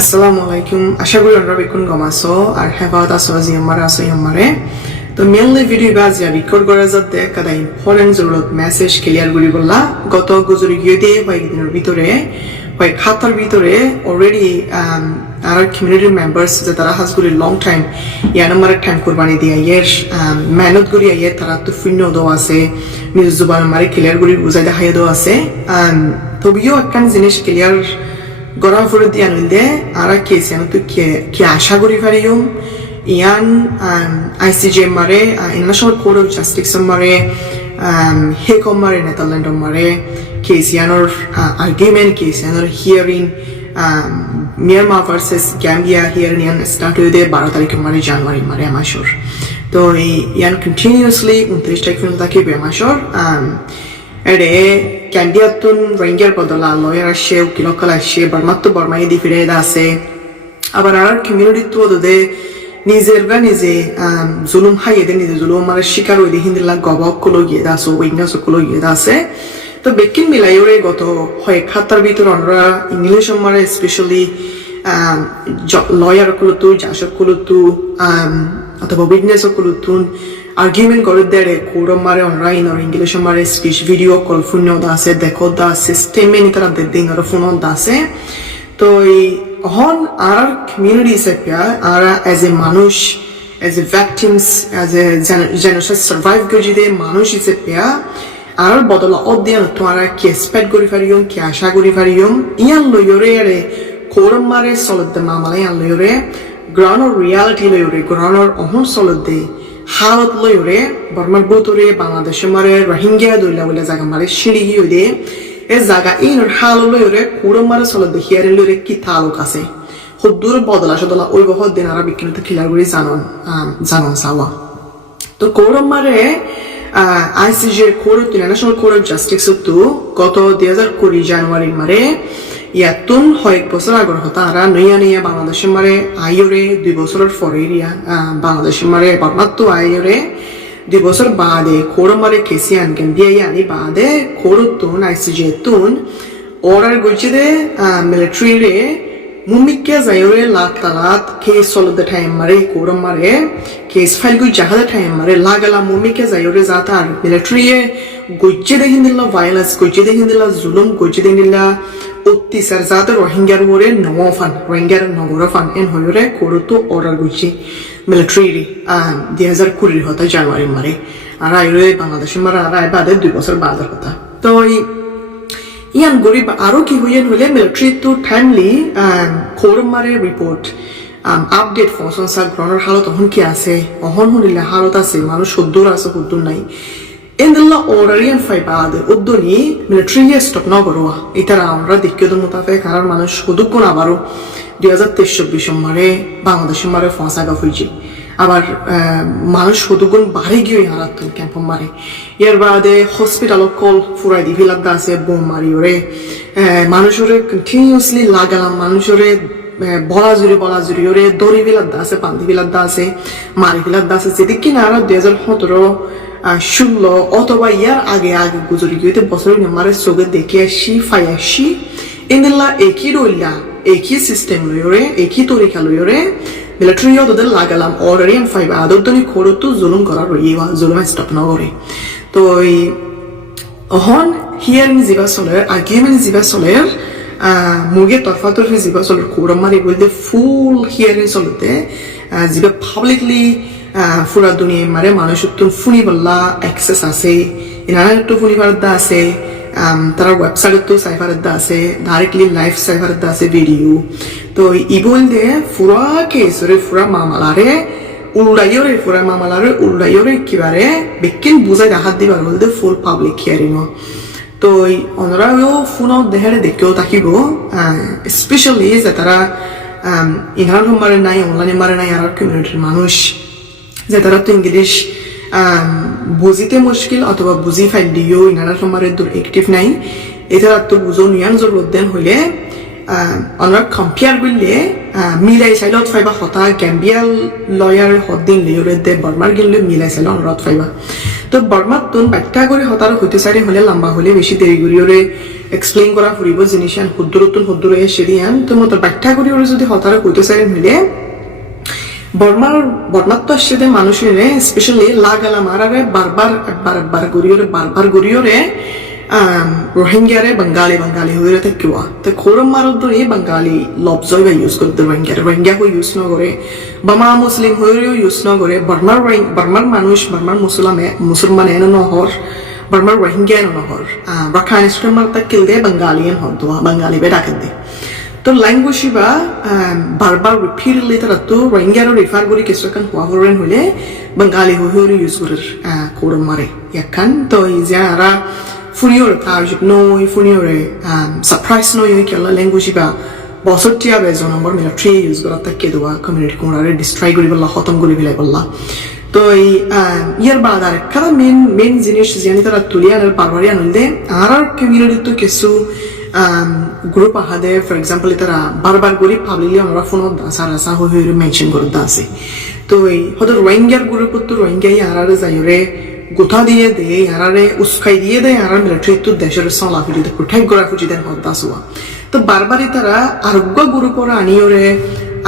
আসসালামু আলাইকুম আশা করি আপনারা বেকুন গমাসো আর হেফাজত আসো ইয়ামারে তো মেনলি ভিডিও বাজ ইয়া রেকর্ড করা যাতে কাদা ইম্পর্টেন্ট জরুরত মেসেজ ক্লিয়ার করি বললা গত গুজরি গিয়ে দিয়ে কয়েকদিনের ভিতরে কয়েক হাতের ভিতরে অলরেডি আর কমিউনিটি মেম্বার্স যে তারা হাজগুলি long time year number time কোরবানি দিয়ে ইয়ের মেহনত করি ইয়ে তারা তো শূন্য দেওয়া আছে নিজ জুবান মারে ক্লিয়ার করি বুঝাই দেখাই দেওয়া আছে তবেও একখান জিনিস ক্লিয়ার গরম ফুরে দিয়ে আনলে আর কেস ইয়ান তো কি আশা করি পারিম ইয়ান আইসিজে মারে ইন্টারন্যাশনাল কোর্ট অফ জাস্টিস মারে হেকম মারে নেদারল্যান্ড মারে কেস ইয়ানোর আর্গুমেন্ট কেস ইয়ানোর hearing Myanmar versus Gambia hearing ইয়ান স্টার্ট হয়ে দিয়ে 12 তারিখ মারে জানুয়ারি মারে মাসর তো ইয়ান কন্টিনিউয়াসলি 29 তারিখ পর্যন্ত থাকবে মাসর এডে ক্যান্ডিয়াতুন রোহিঙ্গার বদলা লয়ার আসে উকিলকাল আসে বর্মাত্ম বর্মাই দি ফিরে আছে আবার আর কমিউনিটি তো ওদের নিজের বা নিজে জুলুম হাই এদের নিজে জুলুম মানে শিকার ওই হিন্দিলা গবক কলো গিয়ে আছে উইগনাস কলো গিয়ে আছে তো বেকিন মিলাই ওরে গত হয় খাতার ভিতর আমরা ইংলিশ মারে স্পেশালি লয়ার কলতু জাসক কলতু অথবা উইগনেস কলতুন argument করে দেড়ে কোরম মারে অনলাইন আর ইংলিশ মারে স্পিচ ভিডিও কল ফোন দা আছে দেখো দা সিস্টেমে নি তারা দিন আর ফোন দা আছে তো এই হন আর কমিউনিটি হিসেবে আর এজ এ মানুষ as a victims as a genocide survive করে যে মানুষ হিসেবে আর বদলা অধ্যয়ন তোমারা কি এক্সপেক্ট করি পারিম কি আশা করি পারিম ইয়ান লইরে আরে কোরম মারে সলদ মামলা ইয়ান লইরে গ্রাউন্ড রিয়ালিটি লইরে গ্রাউন্ড অহন সলদ দে হালত লইরে বর্মার বুতরে বাংলাদেশে মারে রোহিঙ্গা দইলা বলে জায়গা মারে সিঁড়ি হয়ে দে এ জায়গা ইনর হাল লইরে কুড়ো মারে চলে দেখিয়ারে লইরে কি তালুক আছে হুদ্দুর বদলা সদলা ওই বহুত দিন আর বিজ্ঞানীতে খিলার করে জানন চাওয়া তো কৌরম মারে আইসিজের court international court of justice তো গত 2020 জানুয়ারি মারে ইয়াতুন কয়েক বছর আগর হতা আর নইয়া নইয়া বাংলাদেশের মারে আইরে 2 বছরের পরে বাংলাদেশের মারে বর্মাত্ম আইরে 2 বছর বাদে কোরম মারে কেসি আনকেন দিয়ে আনি বাদে কোরতুন আইসিজে তুন অর্ডার গইছে দে মিলিটারি রে মুমিকে যাইরে লাখ তালাত কেস চলতে টাইম মারে কোরম মারে কেস ফাইল গই জাহাদে টাইম মারে লাগালা মুমিকে যাইরে যাতা মিলিটারি গইছে দেখিন দিলা ভায়োলেন্স গইছে দেখিন দিলা জুলুম গইছে দেখিন দিলা অত্যাচার যাতে রোহিঙ্গার ওরে নওফান রোহিঙ্গার নগরফান এন হইরে কোরতো অর্ডার গইছে মিলিটারি 2020 হতা জানুয়ারি মারে আর আইরে বাংলাদেশের মারা আর আই বাদে 2 বছর বাদের কথা তো ইয়ান গরিব আরো কি হইয়েন হইলে মিলিটারি তো টাইমলি কোরম মারে রিপোর্ট আপডেট ফসন সা গ্রহণের হালত তখন কি আছে অহন হইলে হালত আছে মানুষ সদ্দুর আছে সদ্দুর নাই এন্ডেলা অর্ডারিয়ান ফাইবাদে উদ্দনি মিলিটারি স্টপ না করোয়া এটারা আমরা দেখিয়ে তো মোতাফে কারণ মানুষ সদুক্ষণ আবারও 2023-24 মারে বাংলাদেশের মারে ফসাগা হয়েছে আবার মানুষ সদুগুণ বাড়ি গিয়ে হারাত ক্যাম্প মারে এর বাদে হসপিটাল কল ফুরাই দি ভিলাদা আছে বোম মারি ওরে মানুষের কন্টিনিউসলি লাগালাম মানুষের বলা জুড়ি ওরে দড়ি ভিলাদা আছে পান্তি ভিলাদা আছে মারি ভিলাদা আছে যেদিক কিনা আর 2017-16 অথবা ইয়ার আগে গুজরি গিয়ে বছরের নাম্বারে চোখে দেখে আসি ফাই আসি এগুলা একই রইলা একই সিস্টেম লইরে একই তরিকা লইরে মিলিটারি ওদের লাগালাম অর্ডারিয়ান ফাইভ আদর দনি খোরতো জুলুম করা রইয়া জুলুম স্টপ না করে তো হন হিয়ারিং জিবা চলে আর্গুমেন্ট জিবা চলে মুগে তরফাতরফি জিবা চলে কোরম মারি বলতে ফুল হিয়ারিং চলতে জিবা পাবলিকলি ফুরা দুনিয়া মারে মানুষের তো ফুনি বললা অ্যাক্সেস আছে ইন্টারনেট ফুনি পারদা আছে তার ওয়েবসাইট তো সাইফারদা আছে ডাইরেক্টলি লাইভ সাইফারদা আছে ভিডিও তো ই বলতে ফুরা কেসরে ফুরা মামলারে উল্ডাইরে কিবারে বেকিন বুঝাই দেখাত দিবার বলতে ফুল পাবলিক হিয়ারিং তো অনরাও ফোনত দেখারে দেখেও থাকিব স্পেশালি যে তারা ইন্টারনেট মারে নাই অনলাইনে মারে নাই আর কমিউনিটির মানুষ যে তারা তো ইংলিশ বুঝিতে মুশকিল অথবা বুঝি ফাইল দিও ইনারা তোমারে দূর অ্যাক্টিভ নাই এছাড়া তো বুঝো নিয়ান জরুরত দেন হইলে আমরা কম্পেয়ার করলে মিলাই চাইলত ফাইবা হতা গ্যাম্বিয়াল লয়ার হদ্দিন লিওরে দে বর্মার গেলে মিলাই চাইল অনুরোধ ফাইবা তো বর্মাত তুন বাট্টা করে হতার হইতে চাইলে হলে লম্বা হলে বেশি দেরি করি ওরে এক্সপ্লেইন করা ফুরিব জিনিস আন হুদ্দুর এসে দিয়ান তো মতো বাট্টা করে ওরে যদি হতার হইতে চাইলে হইলে বর্মাত তো আসছে মানুষের স্পেশালি লাগালা মারারে বারবার গড়িওরে রোহিঙ্গারে বাঙালি হয়ে থাকিওয়া তো খোরম মারত ধরে বাঙালি লবজয় বা ইউজ করতে রোহিঙ্গা হয়ে ইউজ ন করে বামা মুসলিম হয়েও ইউজ ন করে বর্মার মানুষ বর্মার মুসলমান এনো নহর বর্মার রোহিঙ্গা এনো নহর রাখাইন স্ট্রিমার তা কিল দে বাঙালি এন হদ বাঙালি বে ডাকেন দে তো ল্যাঙ্গুয়েজ বা বারবার রিপিটেডলি তারা তো রোহিঙ্গারও রেফার করি কিছু এখন হওয়া হরেন হলে বাঙালি হয়ে ইউজ করে খোরম মারে ইয়াখান তো এই যে আরা Funiore tajib noi funiore surprise noi che la language ba bosotti abe zona bor military use gora takke doa community konare destroy gori balla khatam gori bilai balla to ei year badar kada main jinish jani tara tulian er barbarian unde arar community to kesu group ahade for example tara barbar gori publicly amra phone sara sa ho mention gorda ase to ei hodo rohingya group to rohingya arar jayore গোথা দিয়ে দেয় আরারে উস্কাই দিয়ে দেয় আর military তো দেশের সলা ফুজিতে protect করা ফুজিতে হদাসুয়া তো বারবারই তারা আরোগ্য গ্রুপর আনিওরে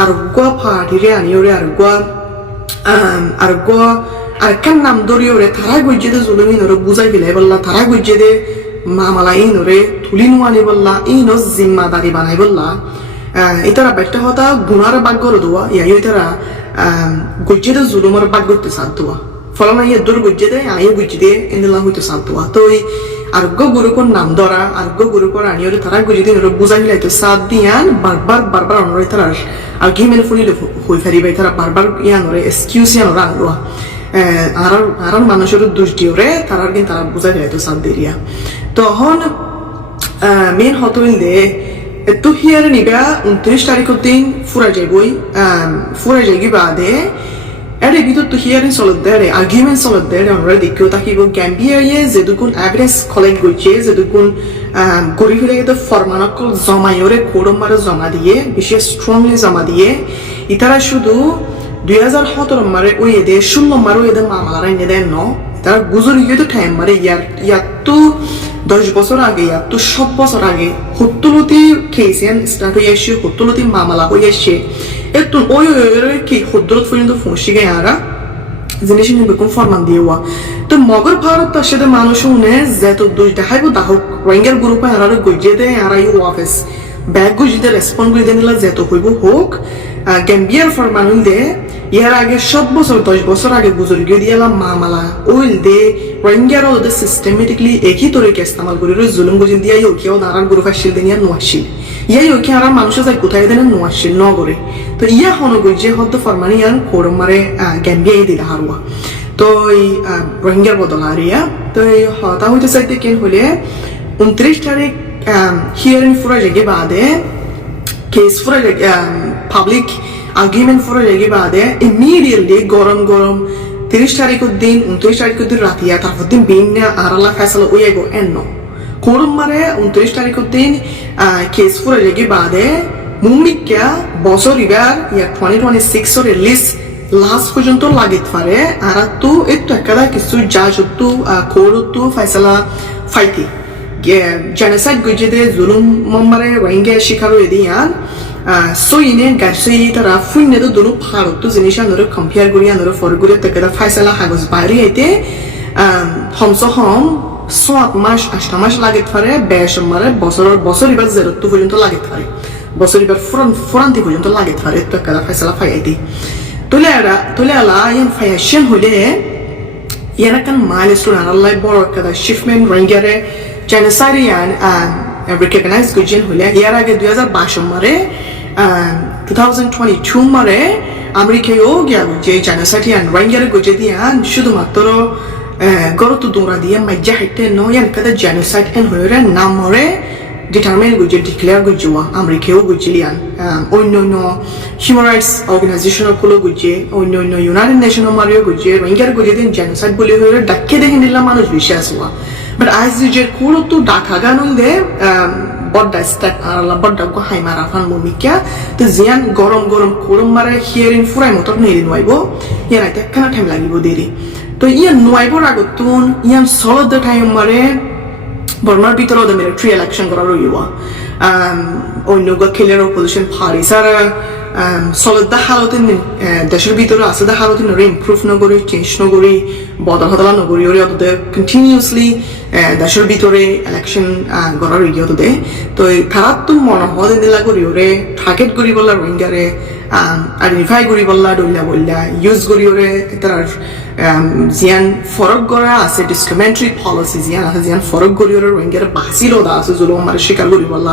আরোগ্য পার্টিরে আনিওরে আরোগ্য আরেকখান নাম ধরিওরে তারা গজ্জে দে জুলুমি নরে বুঝাই বিলাই বললা তারা গজ্জে দে মামালা এই নরে তুলি নুয়ানি বললা এই ন জিম্মাদারি বানাই বললা ইতারা ব্যক্তি হতা গুণার বাগ করে দেওয়া ইয়াই তারা গজ্জে দে জুলুমের বাগ করতে সাথ দেওয়া ফলানা ইয়ে দূর বুঝে দেয় আমিও বুঝে দিয়ে এনদিলাম হইতো সান্তুয়া তো ওই আরোগ্য গুরুকর নাম ধরা আরোগ্য গুরুকর আনিওরে তারা বুঝে দিয়ে বুঝাই লাইতো সাত দিয়ান বারবার অনরে তারা আর গেমের ফুনিলে হই ফেরিবাই তারা বারবার ইয়ানরে এক্সকিউজ ইয়ানরে আনলোয়া আর মানুষের দোষ দিওরে তারা কিন্তু তারা বুঝাই লাইতো সাত দিরিয়া তখন মেন হতইল দে তো হিয়ারে নিবা 29 তারিখের দিন ফুরা যাইবই বাদে এর ভিতর তো হিয়ারিং চলত দেয় আর্গুমেন্ট চলত দেয় আমরা দেখিও থাকিব গ্যাম্বিয়ায়ে যেদুকুন এভিডেন্স কালেক্ট করছে যেদুকুন গড়ি ফিরে গেতে ফরমানকল জমাইরে কোরমারে জমা দিয়ে বেশি স্ট্রংলি জমা দিয়ে ইতারা শুধু 2017 মারে ওই এদে 16 মারে এদের মামলারা এনে দেন ন তারা গুজরি গিয়ে তো টাইম মারে ইয়ার তো 10 বছর আগে ইয়ার তো 7 বছর আগে হত্তলতি কেসিয়ান স্টার্ট হয়ে আসছে হত্তলতি মামলা হয়ে আসছে এতো ওই কি হদ্দরত পর্যন্ত ফসি গে আরা জিনিস নিয়ে বেকম ফরমান দিয়েওয়া তো মগর ভারত তার সাথে মানুষ উনে যেত দুই দেখাইব দাহক রোহিঙ্গার গ্রুপে আরারে গজ্জে দেয় আরাই অফিস ব্যাগ গজিতে রেসপন্ড করে দেনিলা যেত হইব হোক গ্যাম্বিয়ার ফরমান দে ইয়ার আগে 7 বছর 10 বছর আগে বুজুর্গ দিয়ালা মামলা ওইল দে রোহিঙ্গার ওদের সিস্টেমেটিকলি একই তরিকা ইস্তেমাল করে জুলুম গজিন দিয়া কেউ দাঁড়ার গ্রুপ আসছিল দেনিয়া নোয়াসিল ইয়াই ওকে আর মানুষের যাই কোথায় দেন নোয়াসিল নগরে তো ইয়া হনগজ্জে হত ফরমানি ইয়ান কোরমারে গ্যাম্বিয়াই দিলা হারুয়া তো এই রোহিঙ্গার বদল আরিয়া তো এই হতা হইতে চাইতে কেন হলে 29 তারিখ হিয়ারিং ফুরা জায়গা বাদে কেস ফুরা পাবলিক আর্গুমেন্ট ফুরা জায়গা বাদে ইমিডিয়েটলি গরম 30 তারিখের দিন 29 তারিখের দিন রাতিয়া তারপর দিন বিনা আরালা ফেসলা ওইগো এন্ন কোরম মারে 29 তারিখের দিন কেস ফুরা জায়গা বাদে মুমিকা বছর ইবার ইয়া 2026 এর লিস্ট লাস্ট পর্যন্ত লাগিত পারে আর তো একটু একটা কিছু জাজ তো কোরতো ফয়সালা ফাইতি জেনোসাইড গজেদে জুলুম মম্মারে রোহিঙ্গা শিকার হয়ে দিয়ান সো ইনে গাছে তারা ফুইনে তো দুনো ভারত জিনিস আনরে কম্পেয়ার করি আনরে ফরগুরে তেকেদা ফয়সালা কাগজ বাইরে আইতে হমসহম 7 মাস 8 মাস লাগিত পারে বেশ মারে বছর ইবার জেরত পর্যন্ত লাগিত পারে বছর ইবার ফরান্তি পর্যন্ত লাগিত পারে তো একটা ফয়সালা ফাইতি তোলে আলা ইয়ান ফায়াশন হলে ইয়ান একটা মাইলস্টোন আল্লাহ বড় একটা শিফটমেন্ট রোহিঙ্গারে জেনোসাইডিয়ান রিকগনাইজ গজিন হলে ইয়ার আগে 2022 মারে 2022 মারে আমেরিকায়ও গিয়া যে জেনোসাইডিয়ান রোহিঙ্গারে গজে দিয়ান শুধুমাত্র গরত দৌড়া দিয়ে মাইজা হাইতে নয়ান কাদা জেনোসাইড এন হয়ে নাম মরে ডিটারমিন গজে ডিক্লেয়ার গজুয়া আমেরিকায়ও গজিলিয়ান অন্য হিউম্যান রাইটস অর্গানাইজেশন গুলো গজে অন্য ইউনাইটেড নেশন মারিও গজে রোহিঙ্গার গজে দিন জেনোসাইড বলে হয়ে ডাকে দেখে নিলাম মানুষ বিশ্বাস হওয়া বাট আজ যে কোলো তো ডাকা গানুল দে বড্ডা স্টেপ আরলা বড্ডা গো হাই মারা ফান মুমিকা তো জিয়ান গরম কোরম মারে হিয়ারিং ফুরাই মতর নেরি নইবো ইয়ারাইতে কানা টাইম লাগিব দেরি তো নোয়াইবর আগতুন solid the time মারে বর্মার ভিতরে ওদের মিলিটারি ইলেকশন করা রইবা অন্য খেলের অপোজিশন পার্টি সারা solid the হালতিন দেশের ভিতরে আছে the হালতিন ইমপ্রুভ নগরী চেঞ্জ নগরী বদল হদলা নগরী ওরে ওদের কন্টিনিউয়াসলি দেশের ভিতরে ইলেকশন করা রইয়া ওদের তো তারা তো মনে হয় দিলা করি ওরে টার্গেট করি বললা রোহিঙ্গারে আইডেন্টিফাই করি বললা ডইলা বললা ইউজ করি ওরে তার জিয়ান ফরক করা আছে ডিসক্রিমিনেটরি পলিসি জিয়ান আছে জিয়ান ফরক করি ওরে রোহিঙ্গার বাসিল ওদা আছে জুলো আমার স্বীকার করি বললা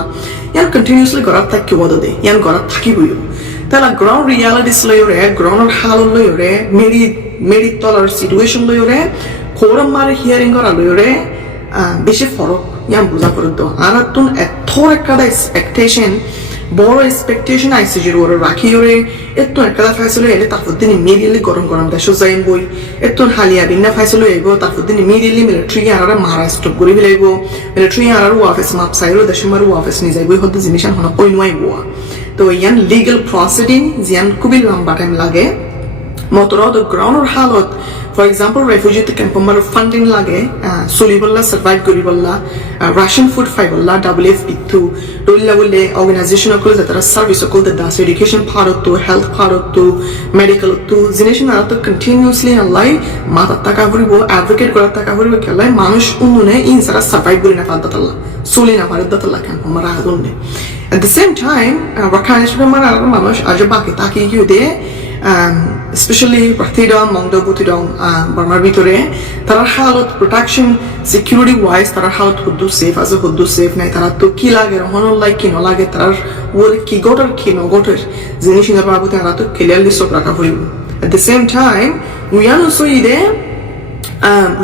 কন্টিনিউয়াসলি করার থাকি বদল দে করার থাকি বইও তাহলে গ্রাউন্ড রিয়ালিটিস লই ওরে গ্রাউন্ডের হাল লই ওরে মেরি তলার সিচুয়েশন লই ওরে কোরম মারে হিয়ারিং করা লই ওরে বেশি ফরক বুঝা করে তো আর তুন এত একটা এক্সপেকটেশন বড় এক্সপেকটেশন আইসি যে ওরে রাখি ওরে এত একটা ফাইসলো এলে তারপর দিন ইমিডিয়েটলি গরম গরম দেশ যাইম বই এত হালিয়া বিন্না ফাইসলো এগো তারপর দিন ইমিডিয়েটলি মিলিটারি আর মারা স্টপ করে ফেলাইব মিলিটারি আর অফিস মাপ সাইরো দেশের মারু অফিস নিয়ে যাইব হতে জিনিস হন ওই নয় বোয়া তো লিগেল প্রসিডিং জিয়ান খুবই লম্বা টাইম লাগে মতরা তো গ্রাউন্ডের হালত ফর এক্সাম্পল রেফিউজি ক্যাম্পমার ফান্ডিং লাগে চলিবল্লা সার্ভাইভ করিবল্লা রাশন ফুড ফাইবল্লা WFP2 ডইলা বলে অর্গানাইজেশন অকল যারা সার্ভিস অকল দাস এডুকেশন পারতো হেলথ পারতো মেডিকেল তো জিনিস না তো কন্টিনিউয়াসলি আল্লাহ মাথা টাকা ভরিব অ্যাডভোকেট করার টাকা ভরিব খেলায় মানুষ উন্নয়নে ইন সারা সার্ভাইভ করি না পারদাতাল্লা চলি না পারদাতাল্লা ক্যাম্পমার আগুনে at the same time রাখাইনের মানুষ আজ বাকি তাকে কি দিয়ে especially Prathidong, Mongdo, Butidong, Burma ভিতরে তারা হালত প্রোটেকশন সিকিউরিটি ওয়াইজ তারা হালত হুদ্দু সেফ আছে হুদ্দু সেফ নাই তারা তো কি লাগে রহন লাগে কি নলাগে তার ওরে কি গটার কি নগটের জিনিস না পাবো তারা তো ক্লিয়ারলি সব রাখা হইব at the same time we are also ide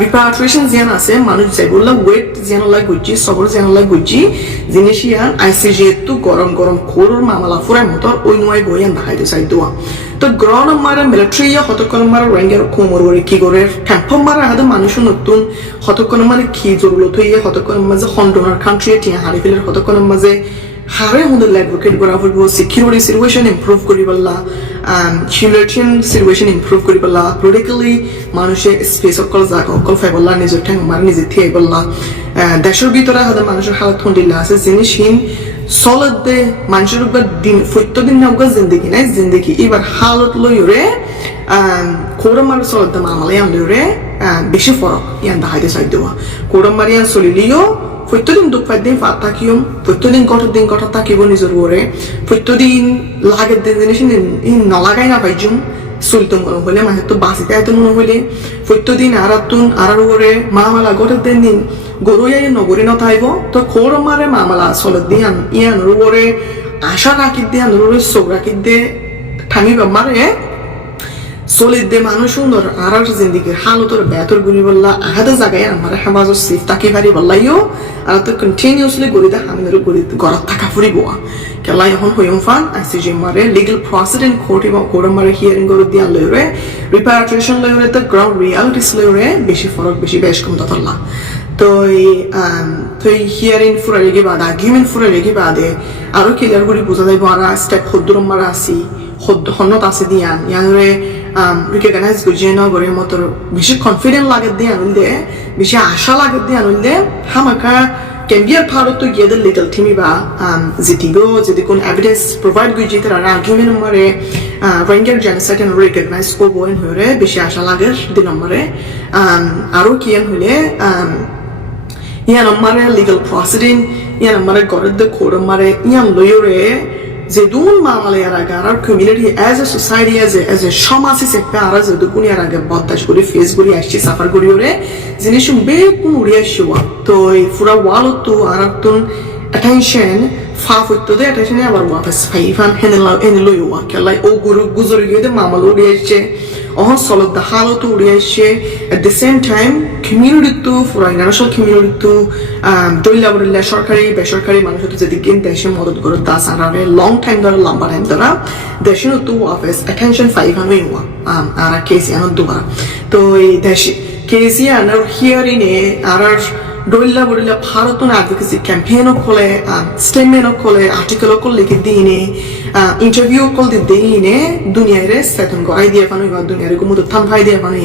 repatriation জিয়ান আছে মানুষ যাইবলা ওয়েট জিয়ান লাগে গুজি সবর জিয়ান লাগে গুজি জিনিস ইয়ান ICJ তো গরম গরম কোরর মামলা ফুরাই মতর ওই নয় বইয়ান দেখাইতে চাই দোয়া তো গ্রহণ মারা মিলিটারি হতকন মারা রোহিঙ্গার কোমর করে কি করে ক্যাম্প মারা হাতে মানুষ নতুন হতকন মানে কি জরুরত হইয়া হতকন মাঝে হন্ডনার কান্ট্রি টিয়া হারি ফেলের হতকন মাঝে হারে আমাদের অ্যাডভোকেট করা ফুলব সিকিউরিটি সিচুয়েশন ইমপ্রুভ করি বললা হিউম্যানিটেরিয়ান সিচুয়েশন ইমপ্রুভ করি বললা পলিটিক্যালি মানুষের স্পেস অকল জায়গা অকল ফাই বললা নিজের ঠ্যাং মারা নিজে থিয়ে বললা দেশের ভিতরে হাতে মানুষের হালত হন্ডিল্লা আছে জিনিসহীন solid de মানুষের উপর দিন প্রত্যেকদিন নগা জিন্দগি নাই জিন্দগি এবার হালত লইরে কোরম মার solid de মামলায়ান লইরে বেশি ফরক ইয়ান দেখাইতে চাই দেওয়া কোরম মারিয়ান চলিলিও প্রত্যেকদিন দুঃখের দিন ফাঁক থাকিও প্রত্যেকদিন দিন কথা থাকিব নিজের ওরে প্রত্যেকদিন লাগের দিন জিনিস নলাগাই না পাইজুম চলতো মনে হলে মানে তো বাঁচিতে আইতো মনে হলে প্রত্যেকদিন আর ওরে মামালা গটের দিন গরু নগরী নথাইব তো খোর মারে মামলা চলত দিয়ান ইয়ান ওরে আশা রাখি দিয়ান ওরে চোখ রাখি দে ঠামিব মারে চলিত দে মানুষ সুন্দর আর জিন্দিগির হালতর বেতর গুলি বললা আহাদা জায়গায় আমার হেমাজত সেফ তাকি পারি বললাইও আর তো কন্টিনিউয়াসলি গড়ি দে হামিনের গড়ি গড়ত থাকা ফুরিব কেলা এখন হইম ফান ICJ মারে লিগেল প্রসিডিং কোর্ট এবং কোর্ট মারে হিয়ারিং করে দিয়ান লইরে রিপাট্রিয়েশন লইরে তো গ্রাউন্ড রিয়ালিটিস লইরে বেশি ফরক বেশি বেশ কম ততলা তো এই হিয়ারিং ফুরা লেগে বাদে আর্গুমেন্ট ফুরা লেগে বাদে আরো ক্লিয়ার করে বোঝা যাইব আর স্টেপ হদ্দুর মারা আসি হন্নত আছে দিয়ান ইয়ানরে রিকগনাইজ করছে না করে মতো বেশি কনফিডেন্ট লাগে দিয়ে আনন্দে বেশি আশা লাগে দিয়ে আনন্দে হামাকা ক্যাম্বিয়ার ভারত তো গিয়ে লিটল থিমি বা যেটিগো যদি কোন এভিডেন্স প্রোভাইড করছে তারা আর্গুমেন্ট মারে রোহিঙ্গার জেনোসাইড রিকগনাইজ করবো হয়ে বেশি আশা লাগে দুই নম্বরে আরো কি হইলে ইয়ান আমারে লিগাল প্রসিডিং ইয়ান আমারে গড়ের দে কোর্ট আমারে ইয়ান লইরে যে দুন মামলার আগে আর community as a society as a সমাজ হিসেবে আর যে দুনিয়ার আগে বদাস করি ফেস করি আসছি সাফার করি ওরে জিনিস বেকুন উড়িয়ে আসিওয়া তো এই পুরা ওয়াল তো আর তুন অ্যাটেনশন ফাফ হইতো দে অ্যাটেনশন আবার ওয়াফাস ফাইফান হেনে লইওয়া কেলাই ও গুরু গুজরি গিয়ে মামলা উড়িয়ে আসছে অহন সলদ দা হালত উড়িয়ে আসছে at the same time community তো পুরা ইন্টারন্যাশনাল কমিউনিটি তো দইলা বড়িলা সরকারি বেসরকারি মানুষ তো যদি গেম দেশে মদত করে দাস আর লং টাইম ধরে লম্বা টাইম ধরা দেশে তো অফিস অ্যাটেনশন ফাইফান হইওয়া আর কেসি আনত দুবার তো এই দেশে কেসি আনার হিয়ারিং এ আর ডইলা বড়িলা ভারতন অ্যাডভোকেসি ক্যাম্পেইনও খোলে স্টেটমেন্টও খোলে আর্টিকেলও খোলে লিখে দিনে ইন্টারভিউ কল দিনে দুনিয়ারে সেতন গড়াই দিয়ে পানো বা দুনিয়ারে গুমুতো থাম ভাই দিয়ে পানো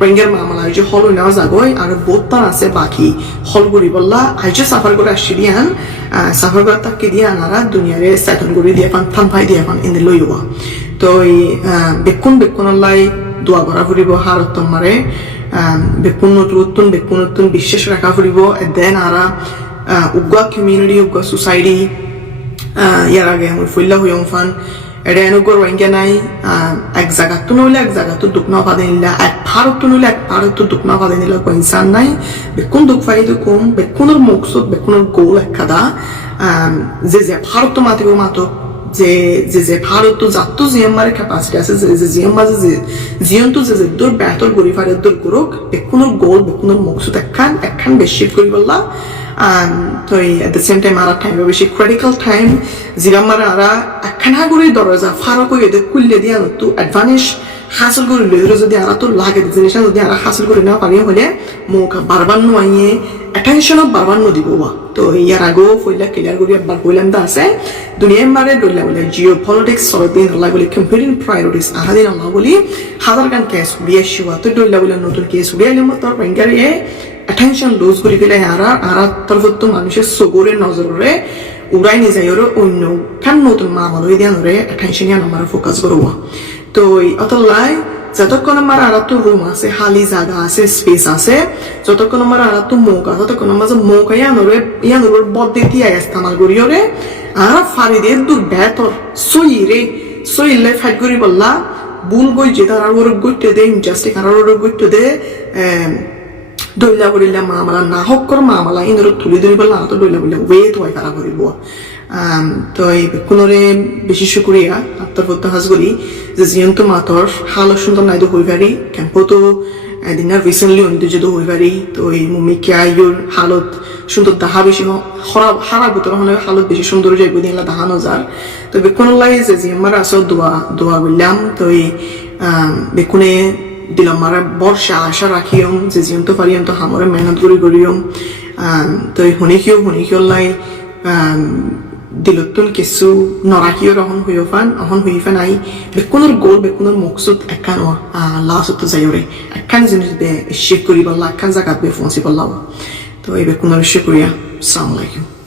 রোহিঙ্গার মামলা যে হল নেওয়া যাগই আর বোতান আছে বাকি হল গড়ি বললা আইজে সাফার করে আসছি দিয়ান সাফার করে তাকে দিয়ে আনারা দুনিয়ারে সেতন গড়ি দিয়ে পান থাম ভাই দিয়ে পান ইন লইবা তো এই বেকুন লাই দোয়া করা ফুরিব হারত মারে বেকুন নতুন বিশ্বাস রাখা ফুরিব দেন আরা উগা কমিউনিটি উগা সোসাইটি ইয়ার আগে আমার ফুল্লা হইম ফান এটা এনেকুৱা রোহিঙ্গা নাই এক জায়গাতো নইলে এক জায়গাতো দুখ না পাদে নিলা এক ভারততো নইলে এক ভারততো দুখ না পাদে নিলা ইনসান নাই বেকুন দুখ ফাইদো কম বেকুনের মকসুদ বেকুনের গোল একখাদা যে ভারততো মাতিব মাতো যে ভারততো যাতো জিএমআর ক্যাপাসিটি আছে যে জিএমআর জিয়নতো যে দূর বেহতর গরি ফারে দূর করুক বেকুনের গোল বেকুনের মকসুদ একখান বেশি করি বললা তো at the same time Ara time বেশি ক্রিটিক্যাল টাইম জিগামারা আরা একখানা করে দরজা ফারক হয়ে দে খুললে দিয়া তো অ্যাডভান্টেজ হাসিল করে লইরে যদি আরা তো লাগে জিনিসটা যদি আরা হাসিল করে না পারি হলে মুখ বারবার নয়ে অ্যাটেনশনও বারবার দিব তো ইয়ার আগেও ফইলা ক্লিয়ার করি একবার বললাম দা আছে দুনিয়ার মারে ডইলা বলে জিও পলিটিক্স সরদিন আল্লাহ বলে কম্পিটিং প্রায়োরিটিস আহাদিন আল্লাহ বলি হাজার গান কেস উড়িয়ে শিওয়া তো ডইলা বলে নতুন কেস উড়িয়ে নিলাম তোর ব্যাংকারে attention lose করে ফেলে আরা তরফত তো মানুষের সগরের নজরে উড়াই নিয়ে যায় ওরা অন্য কান নতুন মামলা হয়ে দেন ওরে attention ইয়ান আমার ফোকাস করবো তো অতলাই যতক্ষণ আমার আরা তো রুম আছে খালি জায়গা আছে স্পেস আছে যতক্ষণ আমার আরা তো মৌকা ততক্ষণ আমার যে মৌকা ইয়ান ওর বদ দিয়ে ইস্তেমাল করি ওরে আর ফারিদের দূর বেতর সইলে ফাইট করি বললা ভুল গই যে তারা ওর গইতে দে ইনজাস্টিস আর ওর গইতে দে ডইলা বলিলা মামলা না হক কর মামলা ইন্দর তুলি ধরি বললা তো ডইলা বলিলা ওয়েট হয় কারা করিব তো এই কোনরে বেশি শুকরিয়া আত্মার ফত হাজগলি যে জিয়ন্ত মাতর হালো সুন্দর নাইদো হই পারি ক্যাম্পো তো দিনা রিসেন্টলি অনিত যদি হই পারি তো এই মুমিকে আইয়ুর হালত সুন্দর দাহা বেশি হারা ভিতর হলে হালত বেশি সুন্দর যাইব দিনলা দাহানো যার তো বেকুন লাই যে জিম্মার আছে দোয়া বললাম তো এই বেকুনে দিলাম মারা বর্ষা আশা রাখিম যে জিয়ন্ত পারিম তো হামরে মেহনত করিম তো শুনিকিও লাই দিলতুন কিছু নরাকিও রহন হই ফান আই বেকুনের গোল বেকুনের মকসুদ একখান লাস্ট যাই ওরে একখান জিনিস বে শেখ করি বললা একখান জায়গা বে ফোনসি বললাম তো এই বেকুনের শুকরিয়া আসসালামু আলাইকুম